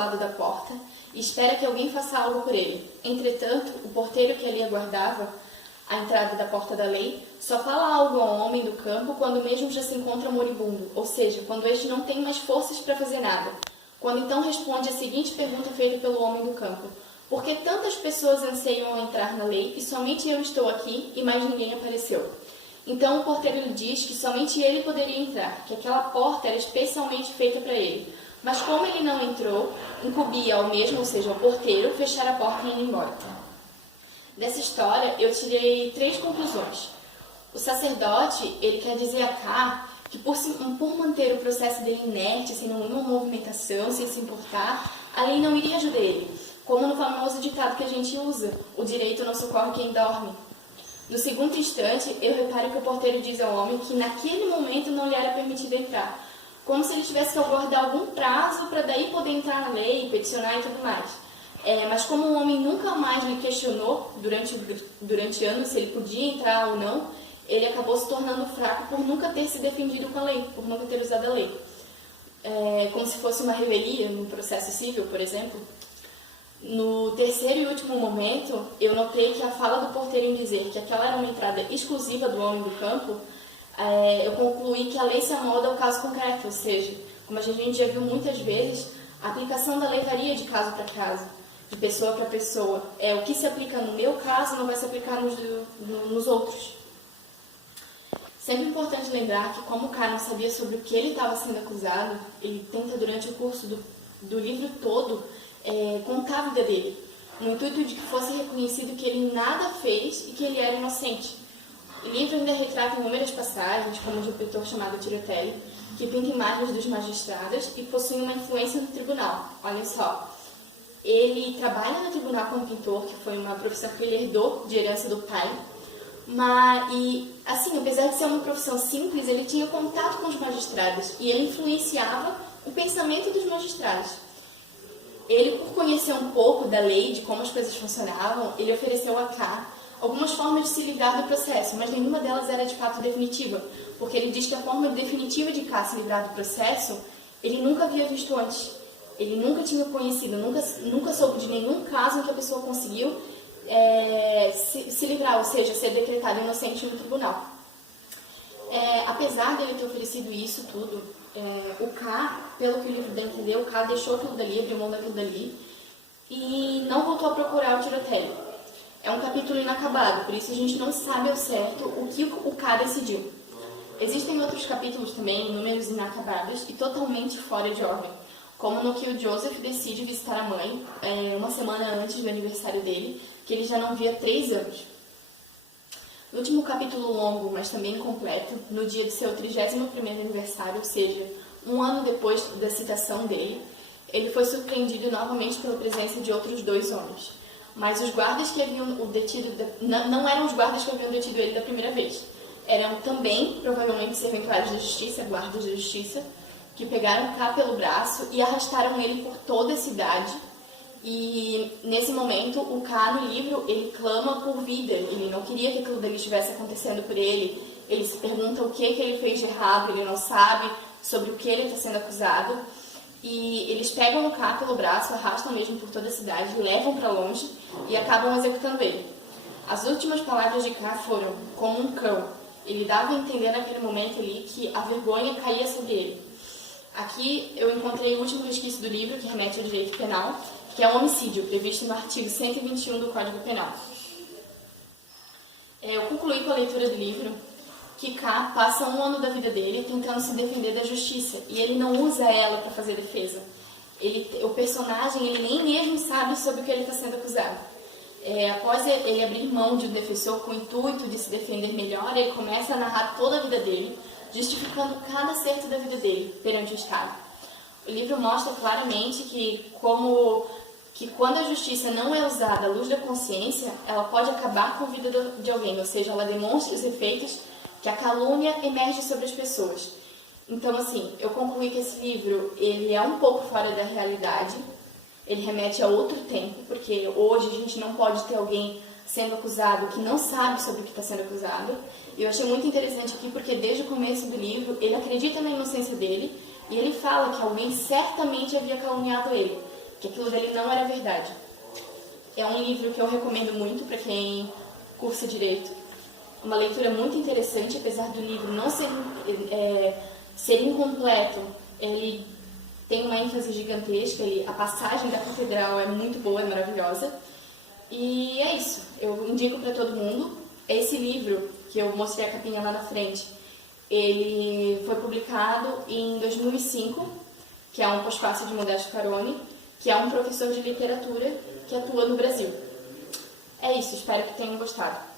lado da porta e espera que alguém faça algo por ele. Entretanto, o porteiro que ali aguardava a entrada da porta da lei só fala algo ao homem do campo quando mesmo já se encontra moribundo, ou seja, quando este não tem mais forças para fazer nada. Quando então responde a seguinte pergunta feita pelo homem do campo: por que tantas pessoas anseiam entrar na lei e somente eu estou aqui e mais ninguém apareceu? Então o porteiro lhe diz que somente ele poderia entrar, que aquela porta era especialmente feita para ele. Mas como ele não entrou, incumbia ao mesmo, ou seja, ao porteiro, fechar a porta e ir embora. Dessa história, eu tirei 3 conclusões. O sacerdote, ele quer dizer a Ká que por manter o processo dele inerte, sem nenhuma movimentação, sem se importar, a lei não iria ajudar ele. Como no famoso ditado que a gente usa: o direito não socorre quem dorme. No segundo instante, eu reparo que o porteiro diz ao homem que naquele momento não lhe era permitido entrar, como se ele tivesse que aguardar algum prazo para daí poder entrar na lei, peticionar e tudo mais. Mas como o homem nunca mais lhe questionou durante anos se ele podia entrar ou não, ele acabou se tornando fraco por nunca ter se defendido com a lei, por nunca ter usado a lei. Como se fosse uma revelia no processo civil, por exemplo. No terceiro e último momento, eu notei que a fala do porteiro em dizer que aquela era uma entrada exclusiva do homem do campo, eu concluí que a lei se amolda ao caso concreto, ou seja, como a gente já viu muitas vezes, a aplicação da lei varia de caso para caso, de pessoa para pessoa. O que se aplica no meu caso não vai se aplicar nos outros. Sempre importante lembrar que, como o cara não sabia sobre o que ele estava sendo acusado, ele tenta, durante o curso do livro todo, contar a vida dele, no intuito de que fosse reconhecido que ele nada fez e que ele era inocente. O livro ainda retrata inúmeras passagens, como de um pintor chamado Tiratelli, que pinta imagens dos magistrados e possui uma influência no tribunal. Olha só, ele trabalha no tribunal como pintor, que foi uma profissão que ele herdou de herança do pai, assim, apesar de ser uma profissão simples, ele tinha contato com os magistrados e ele influenciava o pensamento dos magistrados. Ele, por conhecer um pouco da lei, de como as coisas funcionavam, ele ofereceu a Ká algumas formas de se livrar do processo, mas nenhuma delas era de fato definitiva, porque ele diz que a forma definitiva de Ká se livrar do processo, ele nunca havia visto antes. Ele nunca tinha conhecido, nunca soube de nenhum caso em que a pessoa conseguiu se livrar, ou seja, ser decretado inocente no tribunal. Apesar dele ter oferecido isso tudo, o Ká, pelo que o livro dá a entender, o Ká deixou aquilo dali, abriu mão daquilo dali e não voltou a procurar o Tiratelli. É um capítulo inacabado, por isso a gente não sabe ao certo o que o Ká decidiu. Existem outros capítulos também, números inacabados e totalmente fora de ordem, como no que o Joseph decide visitar a mãe uma semana antes do aniversário dele, que ele já não via há 3 anos. No último capítulo longo, mas também completo, no dia do seu 31º aniversário, ou seja, 1 ano depois da citação dele, ele foi surpreendido novamente pela presença de outros 2 homens. Mas os guardas que haviam o detido, não eram os guardas que haviam detido ele da primeira vez. Eram também, provavelmente, serventuários da justiça, guardas da justiça, que pegaram Ká pelo braço e arrastaram ele por toda a cidade. E nesse momento, o Ká no livro, ele clama por vida, ele não queria que aquilo dali estivesse acontecendo por ele, ele se pergunta o que ele fez de errado, ele não sabe sobre o que ele está sendo acusado, e eles pegam o Ká pelo braço, arrastam mesmo por toda a cidade, levam para longe e acabam executando ele. As últimas palavras de Ká foram, como um cão, ele dava a entender naquele momento ali que a vergonha caía sobre ele. Aqui eu encontrei o último resquício do livro, que remete ao direito penal, que é o homicídio, previsto no artigo 121 do Código Penal. Eu concluí com a leitura do livro que Ká passa 1 ano da vida dele tentando se defender da justiça, e ele não usa ela para fazer defesa. O personagem ele nem mesmo sabe sobre o que ele está sendo acusado. Após ele abrir mão de um defensor com o intuito de se defender melhor, ele começa a narrar toda a vida dele, justificando cada acerto da vida dele perante o Estado. O livro mostra claramente que quando a justiça não é usada à luz da consciência, ela pode acabar com a vida de alguém, ou seja, ela demonstra os efeitos que a calúnia emerge sobre as pessoas. Então, assim, eu concluí que esse livro ele é um pouco fora da realidade, ele remete a outro tempo, porque hoje a gente não pode ter alguém sendo acusado que não sabe sobre o que está sendo acusado. E eu achei muito interessante aqui porque desde o começo do livro ele acredita na inocência dele e ele fala que alguém certamente havia caluniado ele. que aquilo dele não era verdade. É um livro que eu recomendo muito para quem cursa Direito. Uma leitura muito interessante, apesar do livro não ser incompleto, ele tem uma ênfase gigantesca, a passagem da catedral é muito boa, é maravilhosa. E é isso, eu indico para todo mundo. Esse livro, que eu mostrei a capinha lá na frente, ele foi publicado em 2005, que é um pós-fácil de Modesto Caroni, que é um professor de literatura que atua no Brasil. É isso, espero que tenham gostado.